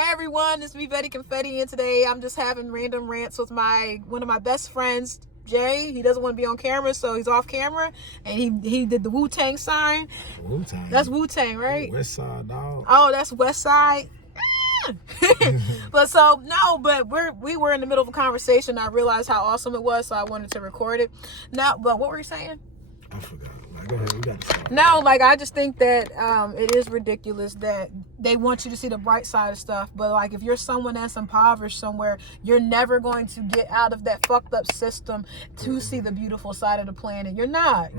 Hi everyone, it's me Betty Confetti, and today I'm just having random rants with one of my best friends, Jay. He doesn't want to be on camera, so he's off camera, and he did the Wu-Tang sign. Wu-Tang? That's Wu-Tang, right? West Side, dog. Oh, that's West Side. But we were in the middle of a conversation. I realized how awesome it was, so I wanted to record it. Now, but what were you saying? I forgot. Go ahead, we got to start. No, I just think that it is ridiculous that they want you to see the bright side of stuff, but if you're someone that's impoverished somewhere, you're never going to get out of that fucked up system to see the beautiful side of the planet. You're not.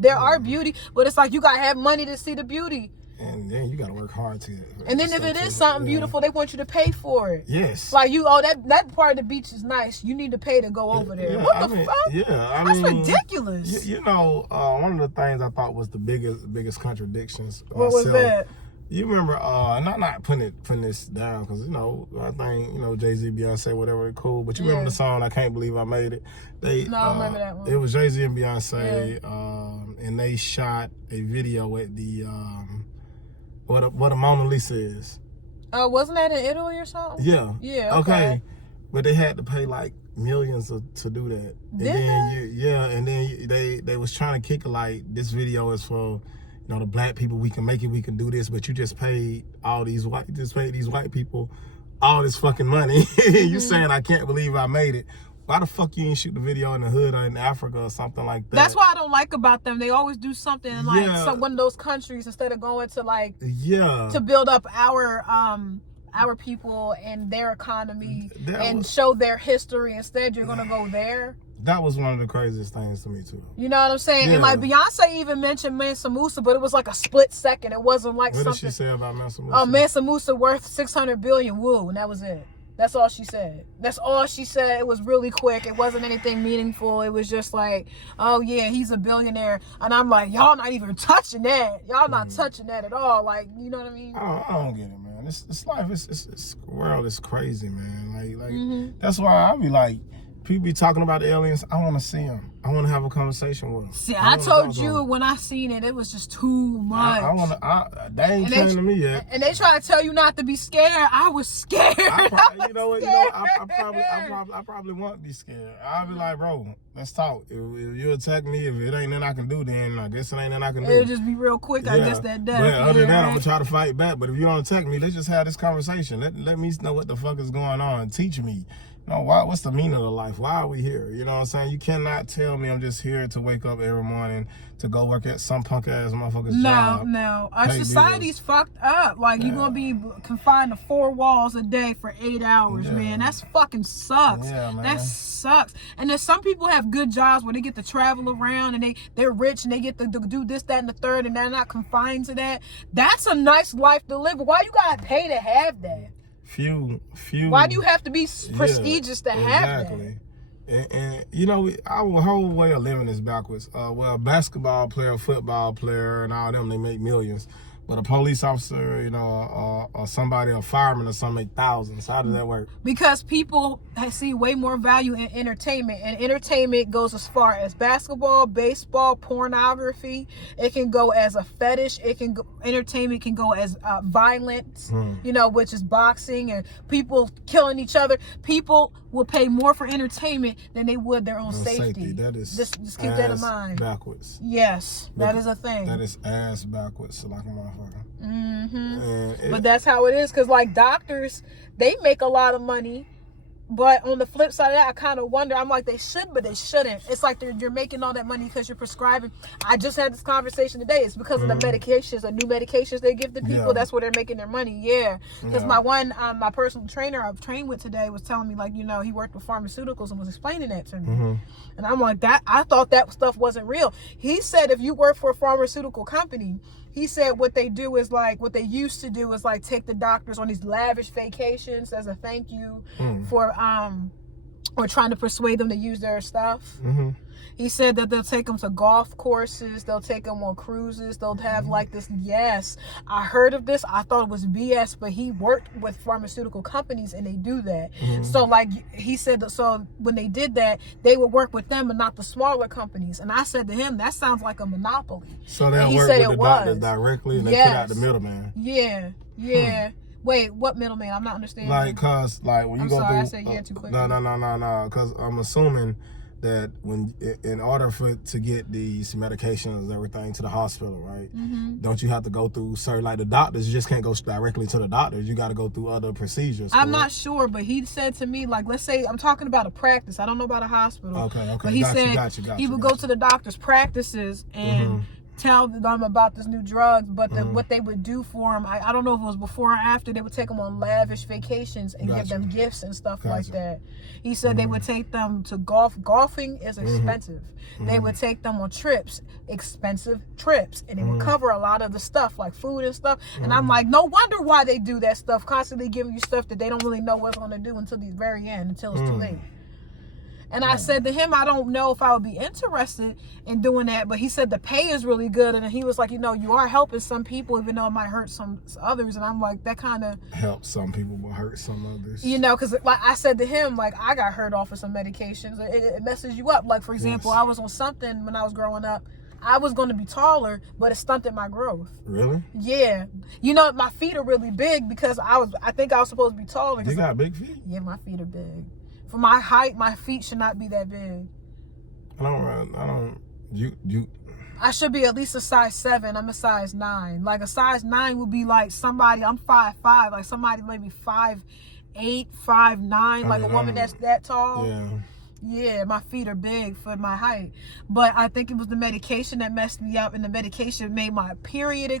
There are beauty, but it's you gotta have money to see the beauty. And then you gotta work hard to. And then if it is something beautiful, they want you to pay for it. Yes. That part of the beach is nice. You need to pay to go over there. Yeah, What the fuck? Yeah, that's ridiculous. One of the things I thought was the biggest contradictions. What was that? You remember? Not putting this down because I think Jay-Z, Beyonce, whatever, they're cool. But you remember the song "I Can't Believe I Made It"? I remember that one. It was Jay-Z and Beyonce, and they shot a video at the what a Mona Lisa is. Oh, wasn't that in Italy or something? Yeah. Yeah. Okay. But they had to pay millions to do that. And then they was trying to kick it this video is for the black people. We can make it. We can do this. But you just paid these white people all this fucking money. You saying I can't believe I made it. Why the fuck you ain't shoot the video in the hood or in Africa or something like that? That's what I don't like about them. They always do something in one of those countries instead of going to to build up our people and their economy and show their history. Instead, you're gonna go there. That was one of the craziest things to me too. You know what I'm saying? Yeah. And Beyonce even mentioned Mansa Musa, but it was a split second. It wasn't what something. What did she say about Mansa Musa? Mansa Musa worth $600 billion. Woo, and that was it. That's all she said. It was really quick. It wasn't anything meaningful. It was just oh yeah, he's a billionaire. And I'm y'all not even touching that. Y'all not touching that at all. You know what I mean? I don't get it, man. This life, this world is crazy, man. That's why I be people be talking about the aliens. I want to see them. I want to have a conversation with them. See, I told you when I seen it, it was just too much. They ain't came to me yet. And they try to tell you not to be scared. I was scared. I probably won't be scared. I'll be bro, let's talk. If you attack me, if it ain't nothing I can do, then I guess it ain't nothing I can do. It'll just be real quick. I guess that death. But other than that, I'm gonna try to fight back. But if you don't attack me, let's just have this conversation. Let me know what the fuck is going on. Teach me. What's the meaning of life? Why are we here? You know what I'm saying? You cannot tell me I'm just here to wake up every morning to go work at some punk ass motherfucker's job. No. Our society's fucked up. You're gonna be confined to 4 walls a day for 8 hours, man. That's fucking sucks. Yeah, man. That sucks. And there's some people have good jobs where they get to travel around and they're rich and they get to do this, that, and the third, and they're not confined to that. That's a nice life to live. Why you gotta pay to have that? Few. Why do you have to be prestigious to have that? And our whole way of living is backwards. A basketball player, football player, and all them, they make millions. But a police officer, or somebody, a fireman or something, make thousands. How does that work? Because people see way more value in entertainment. And entertainment goes as far as basketball, baseball, pornography. It can go as a fetish. Entertainment can go as violence, which is boxing and people killing each other. People will pay more for entertainment than they would their own safety. That is just keep that in mind. Backwards. Yes, that is a thing. That is ass backwards, like a motherfucker. But that's how it is, because doctors, they make a lot of money. But on the flip side of that, I kind of wonder, I'm they should, but they shouldn't. It's you're making all that money because you're prescribing. I just had this conversation today. It's because of the medications, the new medications they give to people. Yeah. That's where they're making their money. Yeah. Because my personal trainer I've trained with today was telling me, he worked with pharmaceuticals and was explaining that to me. And I'm I thought that stuff wasn't real. He said if you work for a pharmaceutical company, he said what they do is what they used to do is take the doctors on these lavish vacations as a thank you for or trying to persuade them to use their stuff. He said that they'll take them to golf courses, they'll take them on cruises, they'll have this. Yes, I heard of this. I thought it was BS, but he worked with pharmaceutical companies and they do that. So he said that, so when they did that, they would work with them and not the smaller companies. And I said to him, that sounds like a monopoly. So they work with the doctors directly and they cut out the middleman. Yeah. Wait, what middleman? I'm not understanding. Like, cause like when you go through. I said yeah too quick. No. Cause I'm assuming that in order to get these medications, everything to the hospital, right? Don't you have to go through certain, like the doctors? You just can't go directly to the doctors. You got to go through other procedures. I'm not sure, but he said to me, like, let's say I'm talking about a practice. I don't know about a hospital. Okay. But he said he would go to the doctor's practices and tell them about this new drug, but what they would do for him, I don't know if it was before or after, they would take them on lavish vacations and give them gifts and stuff like that. He said they would take them to golfing is expensive. They would take them on expensive trips, and they would cover a lot of the stuff like food and stuff. And I'm like, no wonder why they do that stuff, constantly giving you stuff that they don't really know what's going to do until the very end, until it's too late. And I said to him, I don't know if I would be interested in doing that, but he said the pay is really good. And he was like, you are helping some people, even though it might hurt some others. And I'm like, that kind of helps some people, but hurt some others. Because like I said to him, like, I got hurt off of some medications. It messes you up. Like, for example, I was on something when I was growing up. I was going to be taller, but it stunted my growth. Really? Yeah. My feet are really big because I think I was supposed to be taller. You got big feet? Yeah, my feet are big. For my height, my feet should not be that big. I should be at least a size 7. I'm a size 9. Like a size 9 would be like somebody, I'm 5'5", like somebody maybe 5'8", 5'9", like a woman that's that tall. Yeah. Yeah, my feet are big for my height. But I think it was the medication that messed me up, and the medication made my period, it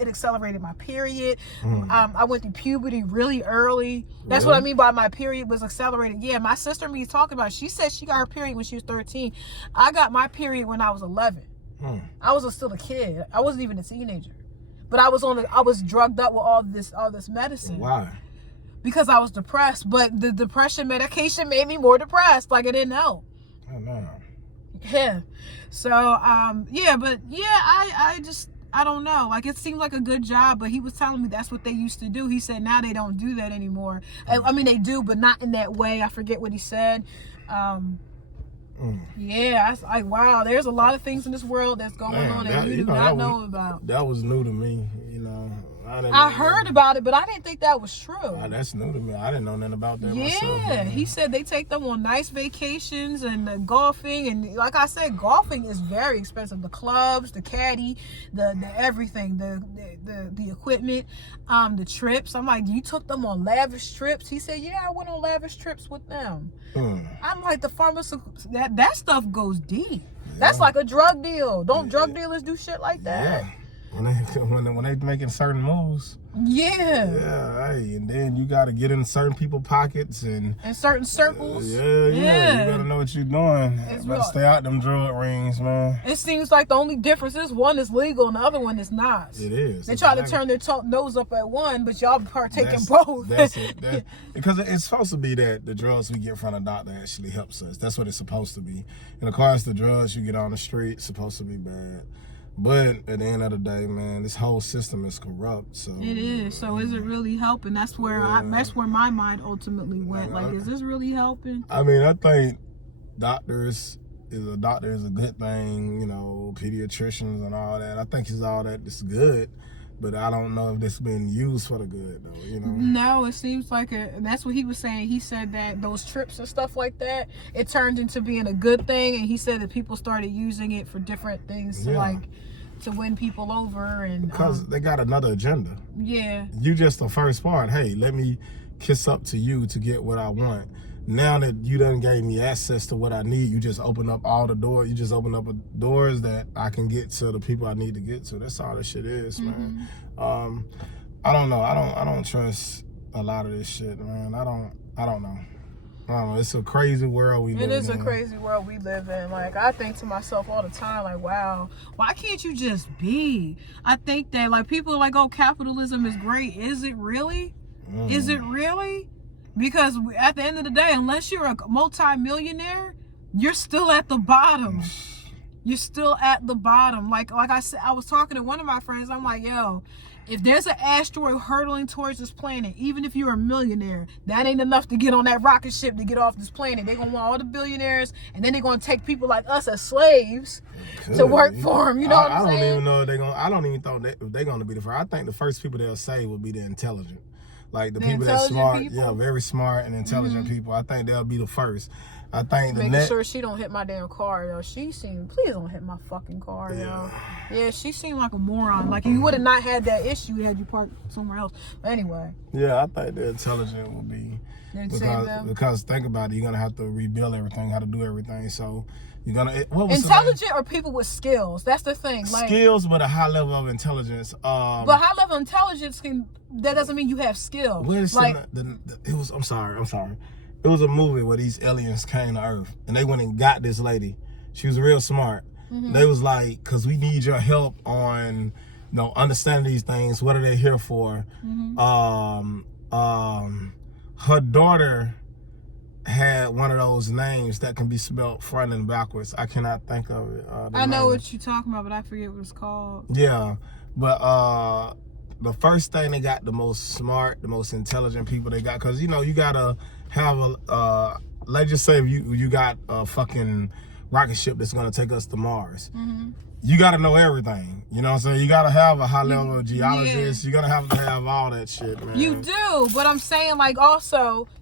accelerated my period. I went through puberty really early. That's what I mean by my period was accelerated. Yeah, my sister and me talking about it. She said she got her period when she was 13. I got my period when I was 11. I was still a kid. I wasn't even a teenager. But I was drugged up with all this medicine. Why? Because I was depressed, but the depression medication made me more depressed. Like, it didn't help. Oh, no. Yeah. So, I don't know. Like, it seemed like a good job, but he was telling me that's what they used to do. He said now they don't do that anymore. I mean, they do, but not in that way. I forget what he said. Yeah, I was like, wow, there's a lot of things in this world that's going on that you do not know about. That was new to me, I heard about it, but I didn't think that was true. That's new to me. I didn't know nothing about that myself. Yeah, he said they take them on nice vacations and golfing, and like I said, golfing is very expensive. The clubs, the caddy, the everything, the equipment, the trips. I'm like, you took them on lavish trips? He said, yeah, I went on lavish trips with them. I'm like, the pharmaceutical, that stuff goes deep. That's like a drug deal. Don't drug dealers do shit like that? Yeah. When they making certain moves. Yeah, hey, and then you got to get in certain people's pockets and certain circles. You better know what you're doing. You better stay out them drug rings, man. It seems like the only difference is one is legal and the other one is not. It is. They try to turn their nose up at one, but y'all partake in both. That's it. Because it's supposed to be that the drugs we get from a doctor actually helps us. That's what it's supposed to be. And of course, the drugs you get on the street supposed to be bad. But at the end of the day, man, this whole system is corrupt. So it is. So is it really helping? That's where my mind ultimately went. Like, is this really helping? I mean, I think a doctor is a good thing. Pediatricians and all that. I think all that is good. But I don't know if it's been used for the good, though, No, it seems like that's what he was saying. He said that those trips and stuff like that, it turned into being a good thing. And he said that people started using it for different things to win people over. And because they got another agenda. Yeah. You just the first part. Hey, let me kiss up to you to get what I want. Now that you done gave me access to what I need, you just open up all the doors. You just open up doors that I can get to the people I need to get to. That's all this shit is, man. I don't know. I don't trust a lot of this shit, man. I don't know. It's a crazy world we live in. It is a crazy world we live in. Like, I think to myself all the time, like, wow, why can't you just be? I think that, like, people are like, oh, capitalism is great. Is it really? Is it really? Because at the end of the day, unless you're a multi-millionaire, you're still at the bottom. You're still at the bottom. Like I said, I was talking to one of my friends. I'm like, yo, if there's an asteroid hurtling towards this planet, even if you're a millionaire, that ain't enough to get on that rocket ship to get off this planet. They're going to want all the billionaires, and then they're going to take people like us as slaves to work for them. You know what I'm saying? I don't even know if they're going to be the first. I think the first people they'll save will be the intelligent. Like the The people that's smart, people? yeah, very smart and intelligent people. I think they'll be the first. I think the making sure she don't hit my damn car, yo. Please don't hit my fucking car, yo. Yeah, she seemed like a moron. Like, you would have not had that issue had you parked somewhere else. But anyway. Yeah, I think the intelligent will be. Because think about it, you're gonna have to rebuild everything, how to do everything. So you're gonna intelligent or people with skills. That's the thing. Like, skills, but a high level of intelligence. But high level intelligence that doesn't mean you have skill. Like it was. I'm sorry. It was a movie where these aliens came to Earth and they went and got this lady. She was real smart. They was like, "Cause we need your help on, understanding these things. What are they here for?" Her daughter had one of those names that can be spelled front and backwards. I cannot think of it. I know what you're talking about, but I forget what it's called. Yeah, but the first thing they got, the most smart, the most intelligent people they got, because you gotta have let's just say you got a fucking rocket ship that's gonna take us to Mars. You gotta know everything. You know what I'm saying? You gotta have a high level geologist. You gotta have all that shit, man. You do, but I'm saying, like,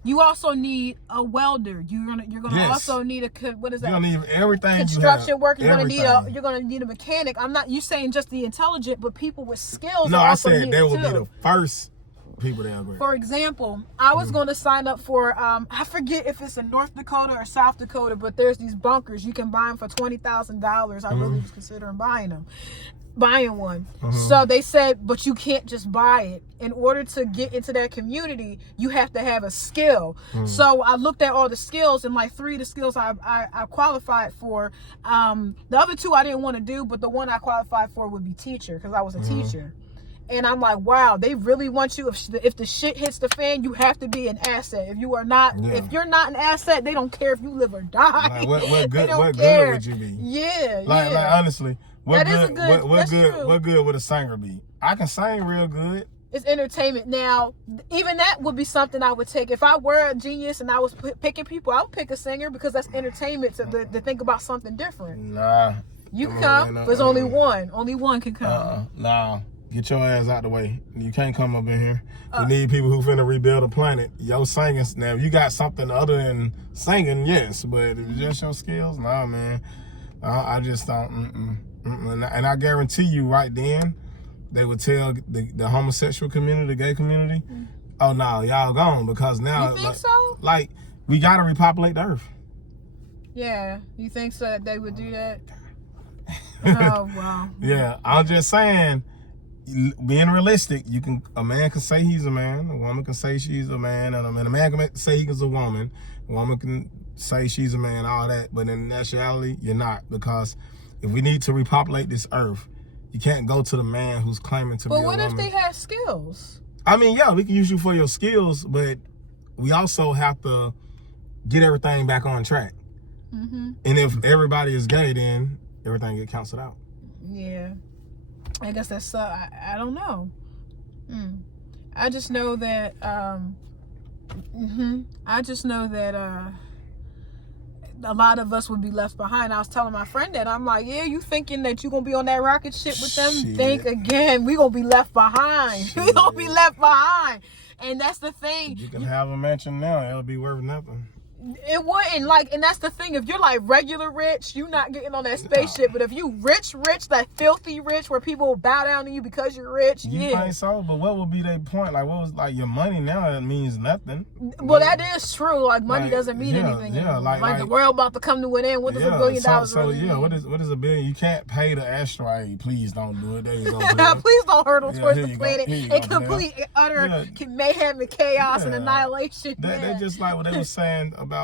you also need a welder. You're gonna also need what is that? You're gonna need everything. Construction work. You're gonna need a mechanic. I'm not you saying just the intelligent, but people with skills. No, I said they will be the first people that agree. For example, I was going to sign up for I forget if it's in North Dakota or South Dakota, but there's these bunkers. You can buy them for $20,000. I really was considering buying one. So they said, but you can't just buy it. In order to get into that community, you have to have a skill. So I looked at all the skills, and like 3 of the skills I qualified for. The other 2 I didn't want to do, but the one I qualified for would be teacher, because I was a teacher. And I'm like, wow, they really want you. If the shit hits the fan, you have to be an asset. If you're not an asset, they don't care if you live or die. Like, what good would you be? Yeah, like honestly, what good would a singer be? I can sing real good. It's entertainment. Now, even that would be something I would take. If I were a genius and I was picking people, I would pick a singer, because that's entertainment to think about something different. Nah. You can come, but there's only one. Only one can come. Nah. Get your ass out the way. You can't come up in here. We need people who finna rebuild the planet. Yo, singing. Now, if you got something other than singing, yes. But if it's just your skills, nah, man. I just don't. And I guarantee you right then, they would tell the homosexual community, the gay community, oh, no, y'all gone. Because now, you think so? Like, we got to repopulate the earth. Yeah. You think so that they would do that? Oh, wow. Yeah. I'm just saying, being realistic, a man can say he's a man, a woman can say she's a man, and a man can say he's a woman can say she's a man, all that, but in actuality, you're not, because if we need to repopulate this earth, you can't go to the man who's claiming to be a woman. But what if they have skills? I mean, yeah, we can use you for your skills, but we also have to get everything back on track. And if everybody is gay, then everything gets canceled out. Yeah. I guess that's I don't know. I just know that a lot of us would be left behind. I was telling my friend that, I'm like, yeah, you thinking that you gonna be on that rocket ship with them? Think again. We gonna be left behind. We gonna be left behind. And that's the thing. You can have a mansion now, it'll be worth nothing. It wouldn't, and that's the thing. If you're like regular rich, you're not getting on that spaceship. But if you rich, that filthy rich, where people will bow down to you because you're rich, you think so? But what would be their point? Like, what was your money now? It means nothing. Well, that is true. Like, money doesn't mean anything. Yeah, like the world about to come to an end. What does $1 billion really mean? What is $1 billion? You can't pay the asteroid. Please don't do it. There you go. Please don't hurtle towards the planet. It complete utter mayhem and chaos and annihilation. That's just like what they were saying about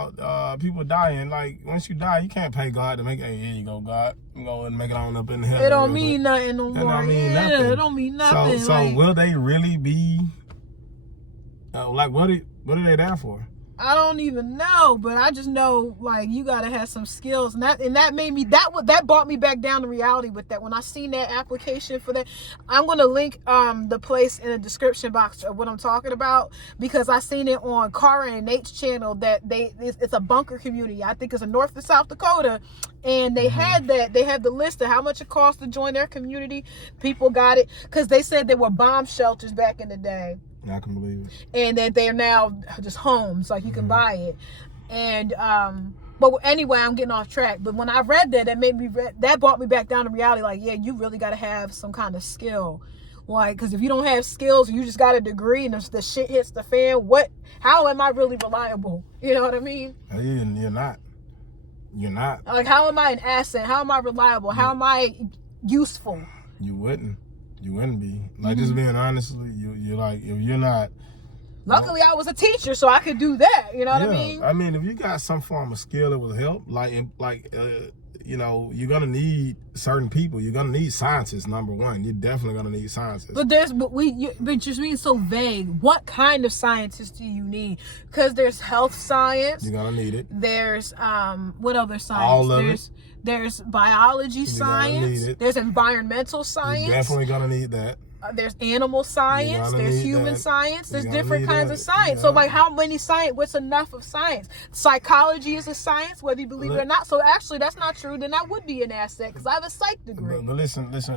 people dying. Like, once you die, you can't pay God to make, hey, here you go, God, go and make it on up in heaven. It don't mean nothing no more. It don't mean nothing. So will they really be what are they there for? I don't even know, but I just know, like, you gotta have some skills, and that made me, that brought me back down to reality with that. When I seen that application for that, I'm gonna link the place in the description box of what I'm talking about, because I seen it on Cara and Nate's channel that it's a bunker community. I think it's in North to South Dakota, and they had the list of how much it costs to join their community. People got it because they said they were bomb shelters back in the day. I can believe it. And that they're now just homes, like you can buy it. And but anyway, I'm getting off track. But when I read that, that brought me back down to reality. Like, yeah, you really got to have some kind of skill. Like, because if you don't have skills, you just got a degree, and if the shit hits the fan, how am I really reliable? You know what I mean? You're not. You're not. Like, how am I an asset? How am I reliable? How am I useful? You wouldn't be. Like, just being honest, you're like, if you're not. Luckily, I was a teacher, so I could do that. You know what I mean? I mean, if you got some form of skill that will help, you know, you're gonna need certain people. You're gonna need scientists. Number one, you're definitely gonna need scientists. But just being so vague. What kind of scientists do you need? Because there's health science. You're gonna need it. There's what other science? All of it. There's biology science. There's environmental science. You're definitely gonna need that. There's animal science. There's human science. There's different kinds of science. So, like, how many science? What's enough of science? Psychology is a science, whether you believe it or not. So, actually, that's not true. Then that would be an asset because I have a psych degree. But listen to this.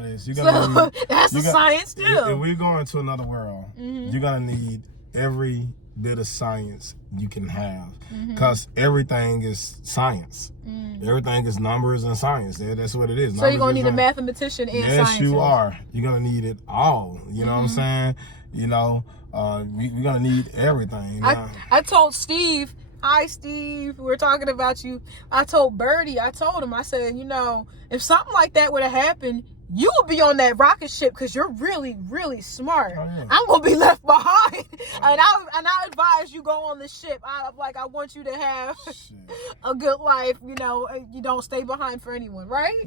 That's a science too. If we're going to another world, you're gonna need every bit of science you can have, because everything is science. Everything is numbers and science. That's what it is. So you're gonna need a mathematician and science. Yes, you are. You're gonna need it all. You know what I'm saying? You know, we're gonna need everything. I told Steve, hi Steve, we're talking about you. I told Birdie, I said, you know, if something like that would have happened, you would be on that rocket ship because you're really, really smart. Oh, yeah. I'm gonna be left behind, and I advise you go on the ship. I want you to have a good life. You know, you don't stay behind for anyone, right?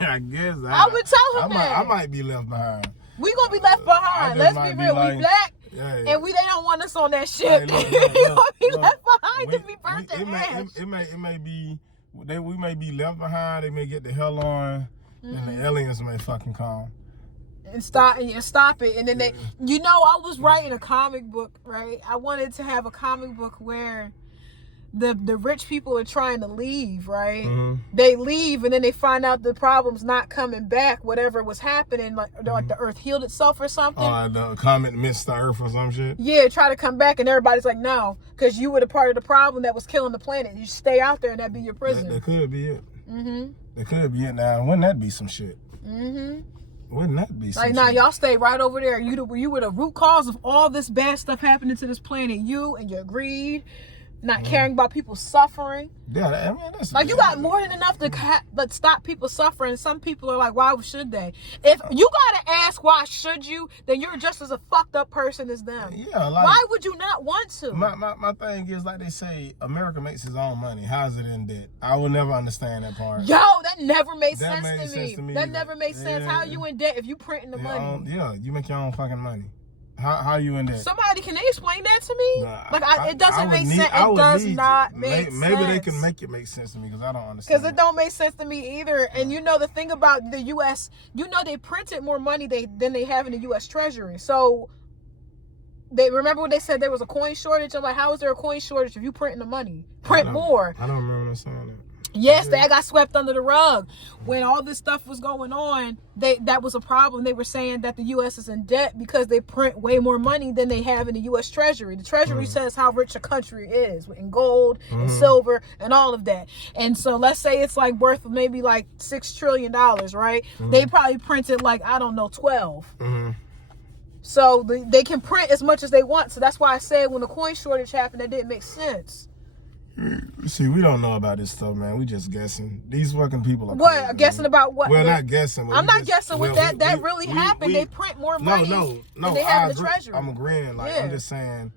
I guess I would tell him that. I might be left behind. We gonna be left behind. Let's be real. We black. Yeah. And they don't want us on that ship. Hey, we gonna be left behind to be burnt to ash. It may be. We may be left behind. They may get the hell on. And the aliens may fucking come and stop it. And then you know, I was writing a comic book, right? I wanted to have a comic book where the rich people are trying to leave, right? They leave and then they find out the problem's not coming back, whatever was happening, like the earth healed itself or something. The comet missed the earth or some shit. Yeah, try to come back and everybody's like, no, because you were the part of the problem that was killing the planet. You stay out there and that'd be your prison. That could be it. That could be it. Now, wouldn't that be some shit? Wouldn't that be some shit? Like, now y'all stay right over there. You were the root cause of all this bad stuff happening to this planet. You and your greed, not caring about people suffering. Yeah, I mean, that's like, you got more than enough to stop people suffering. Some people are like, why should they? If you gotta ask why should you, then you're just as a fucked up person as them. Yeah, like, why would you not want to? My thing is, like they say, America makes its own money. How's it in debt? I will never understand that part. Yo, that never made sense to me. That never made sense. How are you in debt if you printing the money? You make your own fucking money. How you in that? Somebody, can they explain that to me? It doesn't make sense. It does not make sense. Maybe they can make it make sense to me because I don't understand. Because it don't make sense to me either. And you know the thing about the U.S., you know they printed more money than they have in the U.S. Treasury. So they remember when they said there was a coin shortage. I'm like, how is there a coin shortage if you printing the money? Print more. I don't remember them saying that. Yes, that got swept under the rug. When all this stuff was going on, that was a problem. They were saying that the U.S. is in debt because they print way more money than they have in the U.S. Treasury. The Treasury says how rich a country is in gold and silver and all of that. And so let's say it's like worth maybe like $6 trillion, right? They probably printed like, I don't know, 12. So they can print as much as they want. So that's why I said when the coin shortage happened, that didn't make sense. See, we don't know about this stuff, man. We just guessing. These fucking people are what crazy, guessing about what? Well, not guessing. I'm not guessing with that. That really happened. They print more money than they have in the treasury. I'm agreeing. Like, I'm just saying,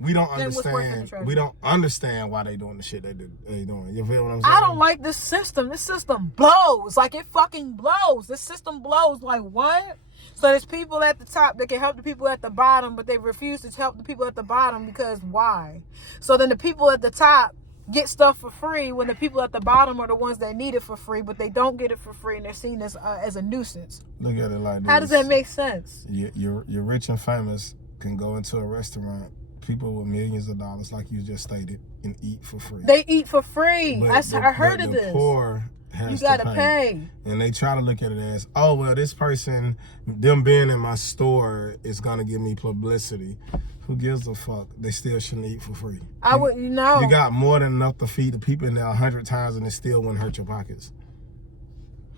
we don't understand. We don't understand why they doing the shit they doing. You feel what I'm saying? I don't like this system. This system blows. Like, it fucking blows. This system blows. Like, what? So there's people at the top that can help the people at the bottom, but they refuse to help the people at the bottom because why? So then the people at the top get stuff for free when the people at the bottom are the ones that need it for free, but they don't get it for free and they're seen as a nuisance. Look at it like this. How does that make sense? You're rich and famous can go into a restaurant, people with millions of dollars, like you just stated, and eat for free. They eat for free. I heard of this. Poor has you gotta pay. And they try to look at it as, oh, well, this person, them being in my store is gonna give me publicity Who gives a fuck? They still shouldn't eat for free. I would, you know. You got more than enough to feed the people in there 100 times, and it still wouldn't hurt your pockets.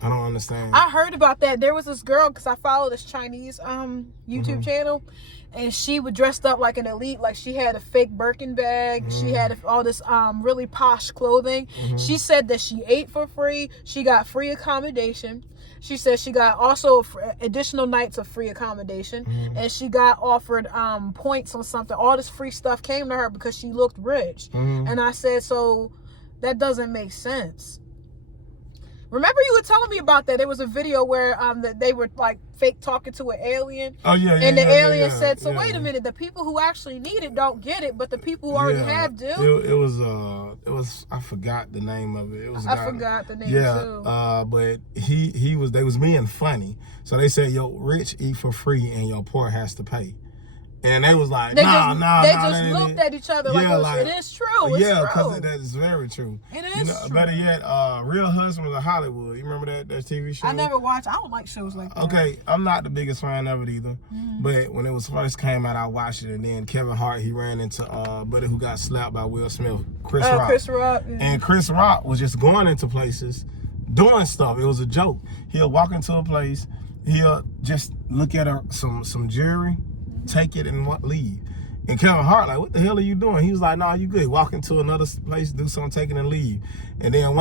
I don't understand. I heard about that. There was this girl, because I follow this Chinese YouTube channel, and she was dressed up like an elite. Like, she had a fake Birkin bag. She had all this really posh clothing. She said that she ate for free. She got free accommodation. She said she got also additional nights of free accommodation. And she got offered points on something. All this free stuff came to her because she looked rich. And I said, so that doesn't make sense. Remember you were telling me about that? There was a video where that they were like fake talking to an alien. Oh yeah, yeah. And the alien said, "So wait a minute, the people who actually need it don't get it, but the people who already have do." It was. I forgot the name of it. It was. I forgot the name too. But they was being funny. So they said, "Yo, rich eat for free, and your poor has to pay." And they was like, They just looked at each other like, it is true. It's yeah, true. because that is very true. It is true. Better yet, Real Husbands of Hollywood. You remember that TV show? I never watched. I don't like shows like that. Okay, I'm not the biggest fan of it either. But when it was first came out, I watched it. And then Kevin Hart, he ran into buddy who got slapped by Will Smith, Chris Rock. Chris Rock. Yeah. And Chris Rock was just going into places, doing stuff. It was a joke. He'll walk into a place, he'll just look at some jewelry, take it and leave. And Kevin Hart like, what the hell are you doing? He was like, nah, you good. Walk into another place, do something, take it and leave. And then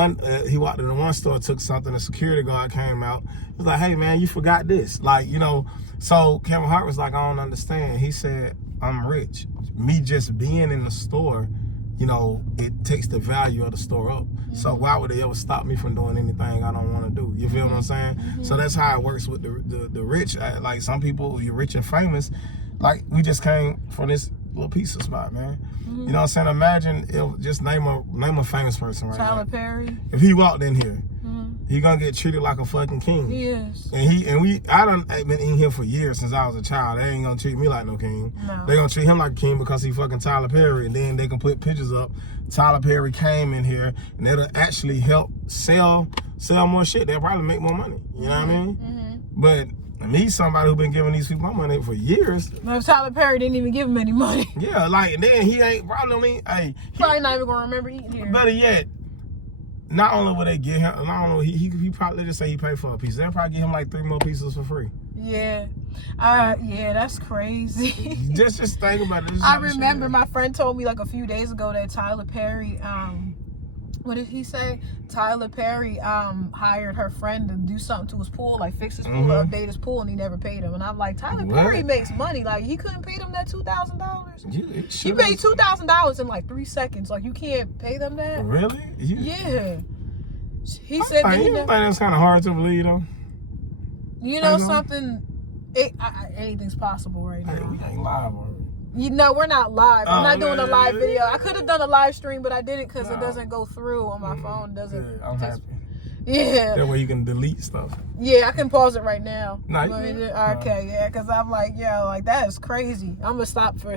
he walked into one store, took something, a security guard came out. He was like, hey man, you forgot this. Like, you know, so Kevin Hart was like, I don't understand. He said, I'm rich. Me just being in the store, you know, it takes the value of the store up. So why would they ever stop me from doing anything I don't want to do? You feel what I'm saying? So that's how it works with the rich. Like some people, you're rich and famous. Like we just came from this little pizza spot, man. You know what I'm saying? Imagine if just name a famous person right now. Tyler Perry. If he walked in here, he gonna get treated like a fucking king. He is. I've been in here for years since I was a child. They ain't gonna treat me like no king. No. They gonna treat him like a king because he fucking Tyler Perry, and then they can put pictures up. Tyler Perry came in here, and that'll actually help sell more shit. They'll probably make more money. You know what I mean? But me, somebody who been giving these people my money for years. Well, Tyler Perry didn't even give him any money. Yeah, like, and then he ain't probably, Probably not even gonna remember eating here. Better yet, not only will they get him, not only he probably just say he paid for a piece. They'll probably give him like 3 more pieces for free. Yeah. Yeah, that's crazy. just think about it. I remember my friend told me like a few days ago that Tyler Perry, what did he say? Tyler Perry hired her friend to do something to his pool, like fix his pool, update his pool, and he never paid him. And I'm like, Tyler Perry makes money. Like, he couldn't pay them that $2,000. He paid $2,000 in like 3 seconds. Like, you can't pay them that. Really? Yeah. He said that. You think that's kind of hard to believe, though? You know something? Anything's possible right now. Hey, we ain't live already. You know, we're not live. I'm not doing a live video. I could have done a live stream, but I didn't because it doesn't go through on my phone. Doesn't. I'm happy. Yeah. That way you can delete stuff. Yeah, I can pause it right now. No, Okay, yeah, because I'm like, yeah, like that is crazy. I'm gonna stop for a second.